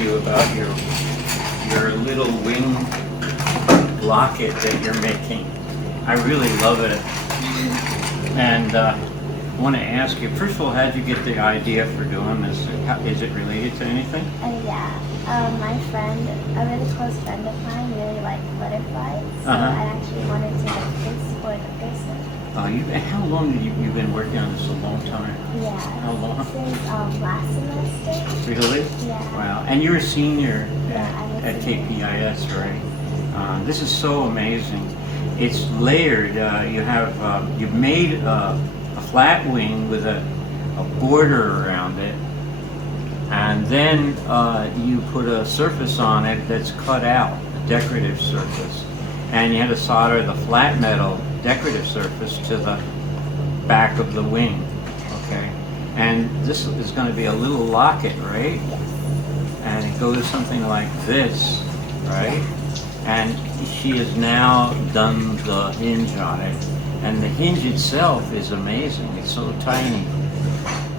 you about your little wing locket that you're making. I really love it. And I want to ask you, first of all, how did you get the idea for doing this? Is it related to anything? Yeah. My friend, a really close friend of mine, really liked butterflies. So I actually wanted to make this for the bracelet. How long have you been working on this? A long time? Yeah. How long? Since last semester. Really? Yeah. Wow. And you're a senior at Kpis, Kpis, right? This is so amazing. It's layered. You've made a flat wing with a border around it, and then you put a surface on it that's cut out, a decorative surface, and you had to solder the flat metal decorative surface to the back of the wing. Okay, and this is going to be a little locket, right? And it goes something like this, right? And she has now done the hinge on it, and the hinge itself is amazing. It's so tiny.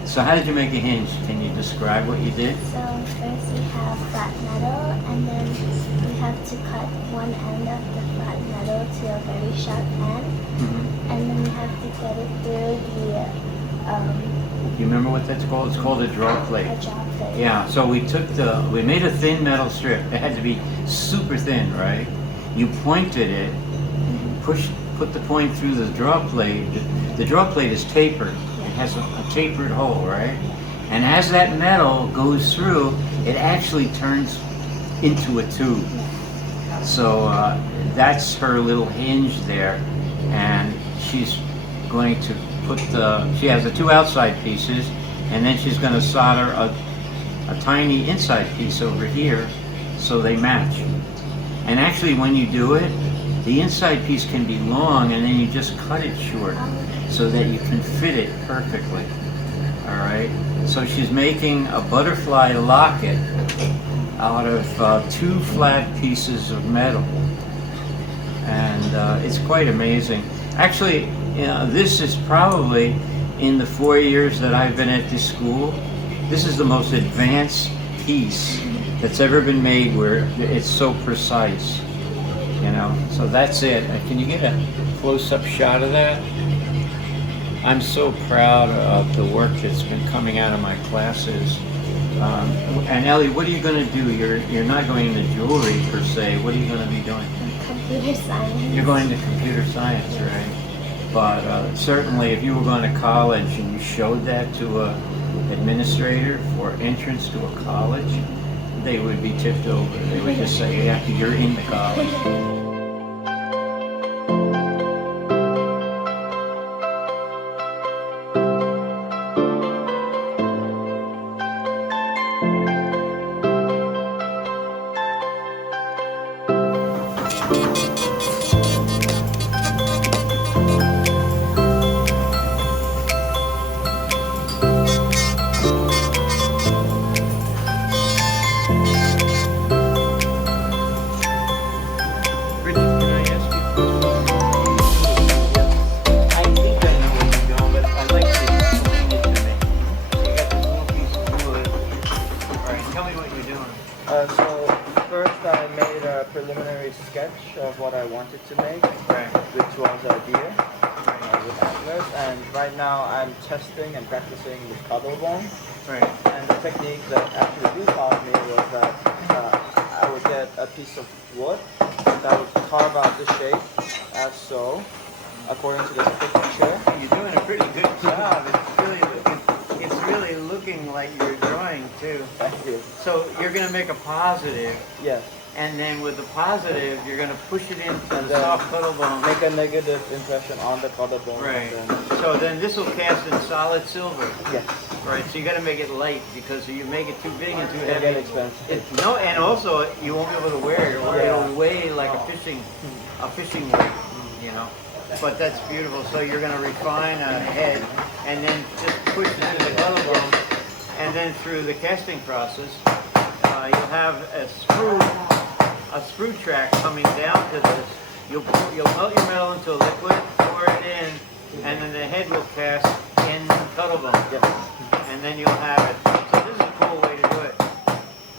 So how did you make a hinge? Can you describe what you did? So first we have flat metal, and then we have to cut one end of the flat metal to a very sharp end, and then we have to get it through the you remember what that's called? It's called a draw plate. a jaw plate. Yeah, so we made a thin metal strip. It had to be super thin, right? You pointed it, put the point through the draw plate. The draw plate is tapered. It has a tapered hole, right? And as that metal goes through, it actually turns into a tube. So that's her little hinge there, and she's going to she has the two outside pieces, and then she's going to solder a tiny inside piece over here so they match. And actually when you do it, the inside piece can be long, and then you just cut it short so that you can fit it perfectly. All right, so she's making a butterfly locket out of two flat pieces of metal, and it's quite amazing. Actually, this is probably, in the 4 years that I've been at this school, this is the most advanced piece that's ever been made where it's so precise, you know. So that's it. Can you get a close-up shot of that? I'm so proud of the work that's been coming out of my classes. And Ellie, what are you going to do? You're not going into jewelry per se. What are you going to be doing? Computer science. You're going to computer science, right? But certainly if you were going to college and you showed that to an administrator for entrance to a college, they would be tipped over. They would just say, yeah, you're in the college. So first I made a preliminary sketch of what I wanted to make, which was a deer with antlers, and right now I'm testing and practicing with collarbone. And the technique that actually you taught me was that I would get a piece of wood and I would carve out the shape as so, according to the picture. You're doing a pretty good job. It's really looking like you're drawing too. Thank you. So you're going to make a positive. Yes. And then with the positive, you're going to push it into the soft collarbone. Make a negative impression on the collarbone. Right. So then this will cast in solid silver. Yes. Right. So you got to make it light, because if you make it too big and too It'll heavy, get expensive. no, and also you won't be able to wear it. It'll weigh like a fishing weight, you know. But that's beautiful. So you're going to refine a head, and then just push it into the collarbone, and then through the casting process, you'll have a screw track coming down to this. You'll melt your metal into a liquid, pour it in, and then the head will cast in collarbone. And then you'll have it. So this is a cool way to do it.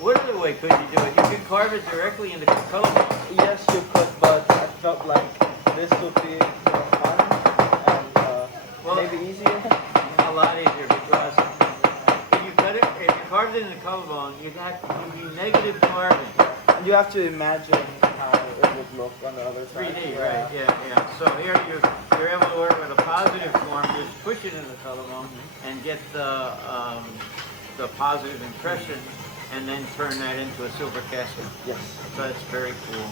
What way could you do it? You could carve it directly into the color bond. Yes, you could, but I felt like this would be more fun and maybe easier. A lot easier because if you carved it in the color bond, you'd be negative carving. And you have to imagine how it would look on the other side. 3D, right? Yeah. So here you're able to work with a positive form, just push it in the color bond and get the positive impression, and then turn that into a silver casket. Yes. So that's very cool.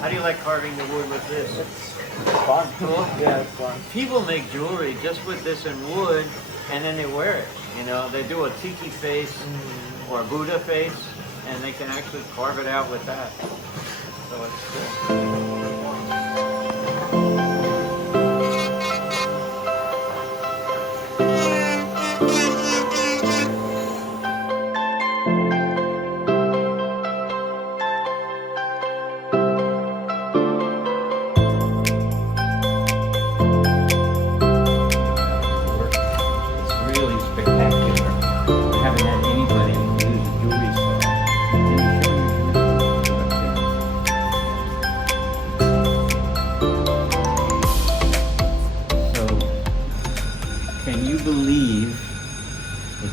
How do you like carving the wood with this? It's fun. Cool. Yeah, it's fun. People make jewelry just with this in wood, and then they wear it. You know, they do a tiki face or a Buddha face, and they can actually carve it out with that. So it's cool.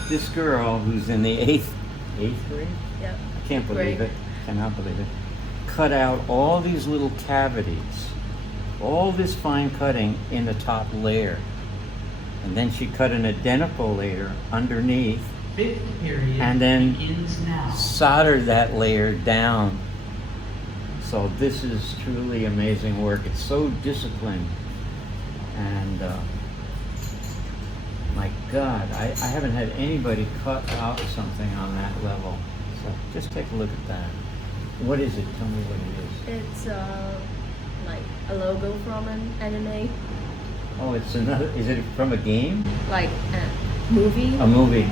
This girl who's in the eighth grade? Yeah. I can't believe it. Cannot believe it. Cut out all these little cavities, all this fine cutting in the top layer. And then she cut an identical layer underneath and then soldered that layer down. So this is truly amazing work. It's so disciplined. And my God, I haven't had anybody cut out something on that level. So just take a look at that. What is it? Tell me what it is. It's like a logo from an anime. Oh, it's another. Is it from a game? Like a movie. A movie.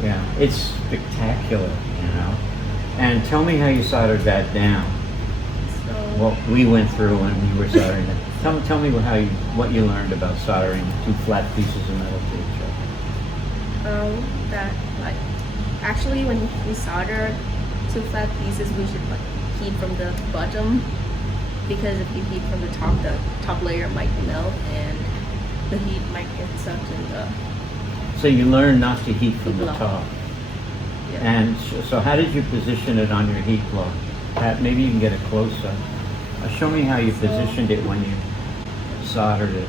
Yeah, it's spectacular, you know. And tell me how you soldered that down. So What we went through when you were soldering it. Tell me what you learned about soldering two flat pieces of metal to each other. that like actually when we solder two flat pieces, we should like heat from the bottom, because if you heat from the top layer might melt and the heat might get sucked in the. So you learned not to heat from the block. top. Yeah. And so how did you position it on your heat block? Pat, maybe you can get a close-up. Show me how you positioned it when you soldered it.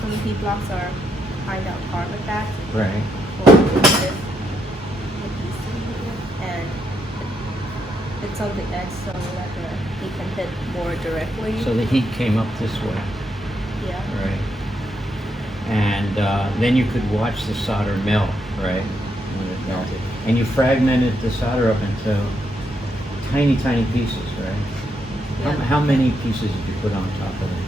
Some heat blocks are kind of hard like that. Right. And it's on the edge so that the heat can hit more directly. So the heat came up this way. Yeah. Right. And then you could watch the solder melt, right? When it melted. And you fragmented the solder up into tiny, tiny pieces, right? Yeah. How many pieces did you put on top of it?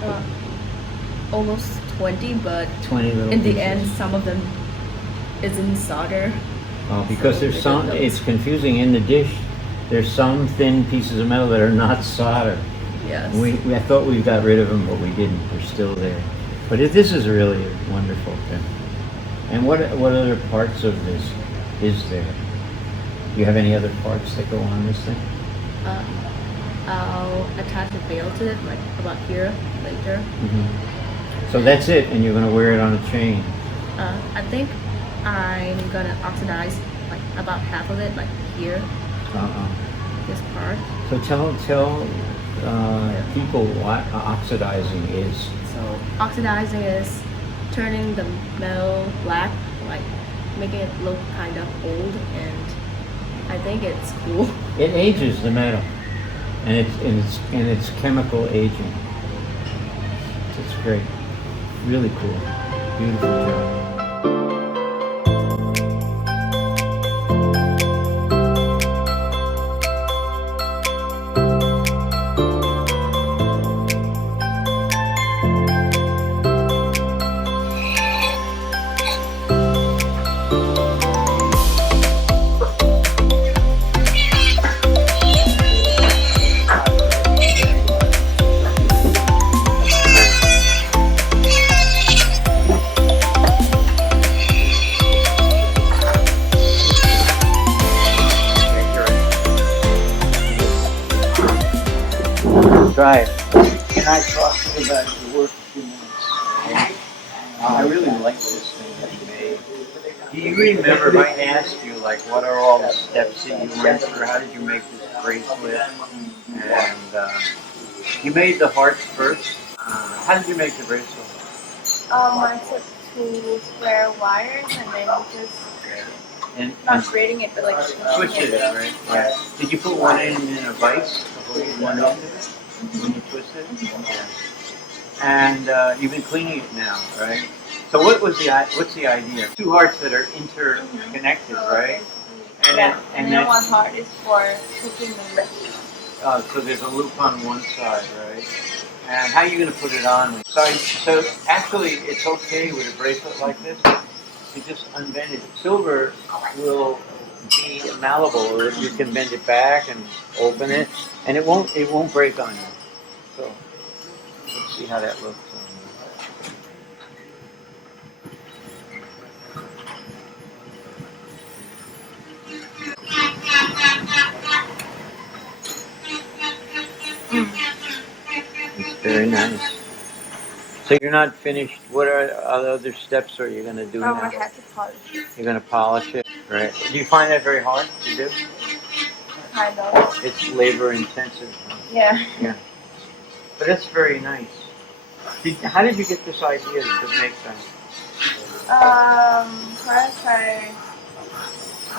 It's almost 20, but 20 little in the pieces. end, some of them isn't solder. Oh, because So there's they some, don't- it's confusing in the dish. There's some thin pieces of metal that are not soldered. Yes. I thought we got rid of them, but we didn't. They're still there. But this is really a wonderful thing. And what other parts of this is there? Do you have any other parts that go on this thing? I'll attach a veil to it, like about here later. So that's it, and you're going to wear it on a chain. I think I'm gonna oxidize like about half of it, like here, this part. So tell people what oxidizing is. So oxidizing is turning the metal black, like making it look kind of old, and I think it's cool. It ages the metal, and it's chemical aging. It's great, really cool, beautiful job. try it. Can I talk to you about your work a few minutes? I really like this thing that you made. Do you remember if I asked you, like, what are all the steps that you went through? How did you make this bracelet? And you made the hearts first. How did you make the bracelet? I took 2 square wires and then just not braiding it, but like Twisted it, right? Yeah. Did you put one end in a vise before you one end when you twisted it? Yeah. And you've been cleaning it now, right? So what's the idea? 2 hearts that are interconnected, right? And then one heart is for hooking the loop. So there's a loop on one side, right? And how are you going to put it on? So actually, it's okay with a bracelet like this to just unbend it. Silver will be malleable. You can bend it back and open it, and it won't break on you. So let's see how that looks. It's very nice. So you're not finished. What are other steps are you going to do now? I have to polish it. You're going to polish it, right? Do you find that very hard to do? Kind of. It's labor intensive. Yeah. Yeah. But that's very nice. How did you get this idea to make that? First I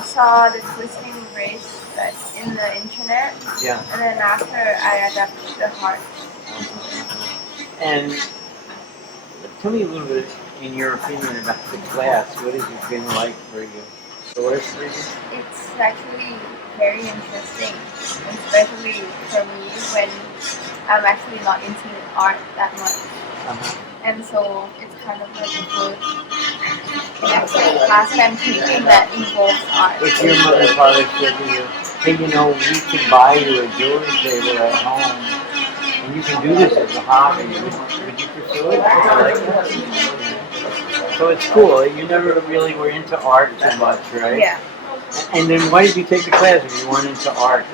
saw the twisting bracelet in the internet. Yeah. And then after I adapted the heart. And tell me a little bit, in your opinion, about the class. What has it been like for you? It's actually very interesting, especially for me when I'm actually not into art that much. And so it's kind of like a good class that I'm taking that involves art. If your mother and father said to you, hey, we can buy you a jewelry table at home, and you can do this as a hobby, would you pursue it? Like that? So it's cool. You never really were into art too much, right? Yeah. And then why did you take the class if you weren't into art?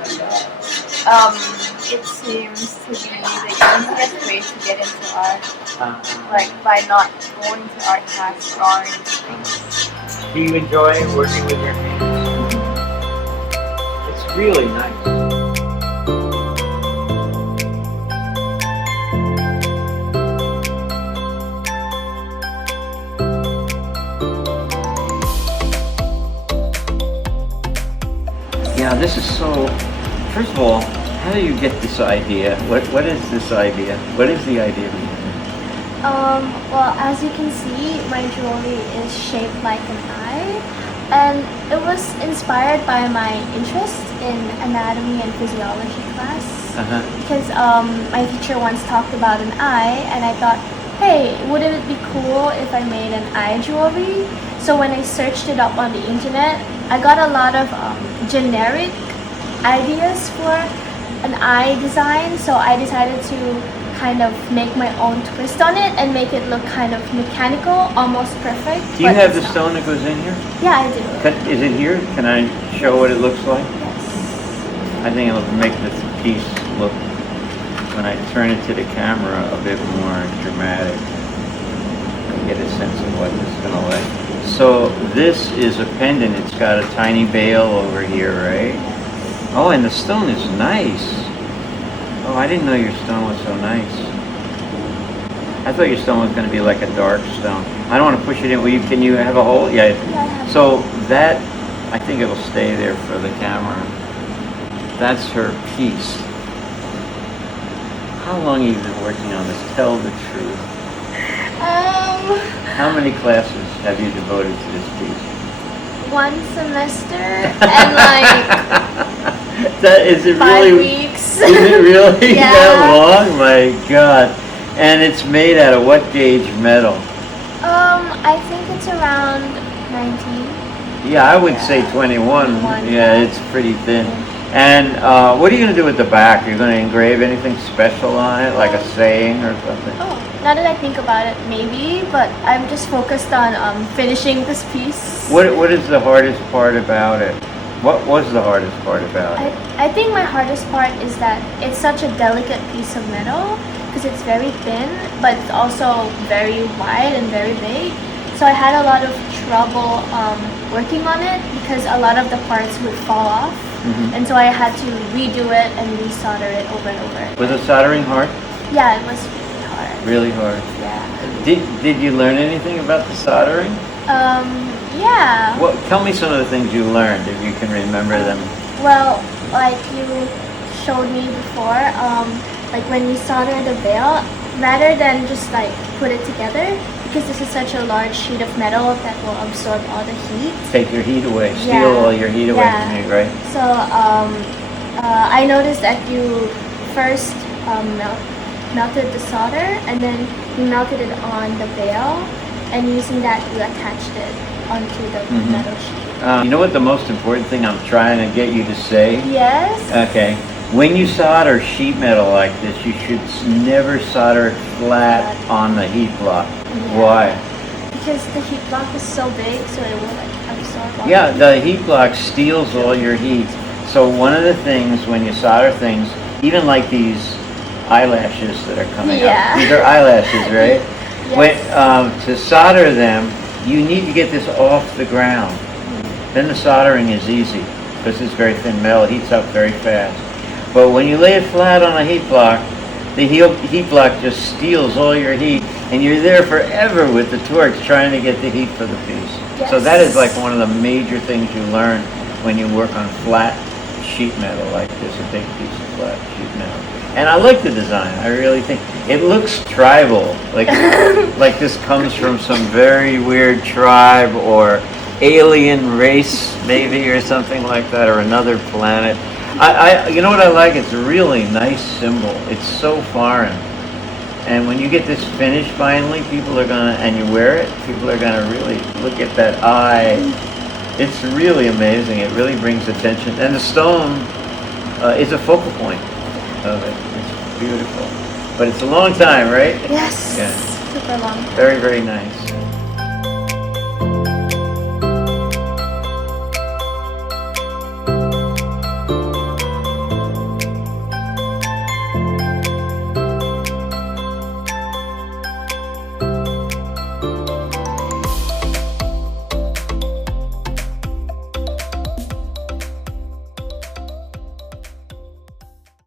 It seems to be the easiest way to get into art. Like by not going to art class or anything. Do you enjoy working with your hands? It's really nice. Yeah, this is so. First of all, how do you get this idea? What is this idea? What is the idea? Well, as you can see, my jewelry is shaped like an eye, and it was inspired by my interest in anatomy and physiology class. Because my teacher once talked about an eye, and I thought, hey, wouldn't it be cool if I made an eye jewelry? So when I searched it up on the internet, I got a lot of generic ideas for an eye design, so I decided to kind of make my own twist on it and make it look kind of mechanical, almost perfect. Do you have the stone that goes in here? Yeah, I do. Is it here? Can I show what it looks like? Yes. I think it'll make this piece look, when I turn it to the camera, a bit more dramatic. I get a sense of what this is going to look like. So this is a pendant. It's got a tiny bail over here, right? Oh, and the stone is nice. Oh, I didn't know your stone was so nice. I thought your stone was going to be like a dark stone. I don't want to push it in. Can you have a hole? Yeah. So that, I think it'll stay there for the camera. That's her piece. How long have you been working on this? Tell the truth. How many classes have you devoted to this piece? 1 semester and like Is it 5 really, weeks. Is it really Yeah. that long? My God. And it's made out of what gauge metal? I think it's around 19. Yeah, I would say 21. Yeah, it's pretty thin. And what are you going to do with the back? Are you going to engrave anything special on it, like a saying or something? Oh, now that I think about it, maybe, but I'm just focused on finishing this piece. What is the hardest part about it? What was the hardest part about it? I think my hardest part is that it's such a delicate piece of metal because it's very thin, but it's also very wide and very big. So I had a lot of trouble working on it because a lot of the parts would fall off. And so I had to redo it and resolder it over and over. Was the soldering hard? Yeah, it was really hard. Really hard. Yeah. Did you learn anything about the soldering? Yeah. Well, tell me some of the things you learned, if you can remember them. Well, like you showed me before, like when you solder the veil, rather than just like put it together, because this is such a large sheet of metal that will absorb all the heat. Take your heat away, steal Yeah. all your heat away from you, right? So I noticed that you first melted the solder, and then you melted it on the veil, and using that you attached it onto the metal sheet. You know what the most important thing I'm trying to get you to say? Yes. Okay. When you solder sheet metal like this, you should never solder it flat on the heat block. Yeah. Why? Because the heat block is so big, so it will like absorb all Yeah, the the heat block steals all your heat. So one of the things when you solder things, even like these eyelashes that are coming up, these are eyelashes, right? Yes. When, to solder them, you need to get this off the ground. Then the soldering is easy because it's very thin metal, it heats up very fast. But when you lay it flat on a heat block, the heat block just steals all your heat, and you're there forever with the torch trying to get the heat for the piece. Yes. So that is like one of the major things you learn when you work on flat sheet metal like this, a big piece of flat sheet metal. And I like the design. I really think it looks tribal, like like this comes from some very weird tribe or alien race, maybe, or something like that, or another planet. You know what I like? It's a really nice symbol. It's so foreign. And when you get this finished finally, people are gonna, and you wear it, people are gonna really look at that eye. It's really amazing. It really brings attention. And the stone is a focal point of it. It's beautiful. But it's a long time, right? Yes. Yeah. Super long. Very, very nice.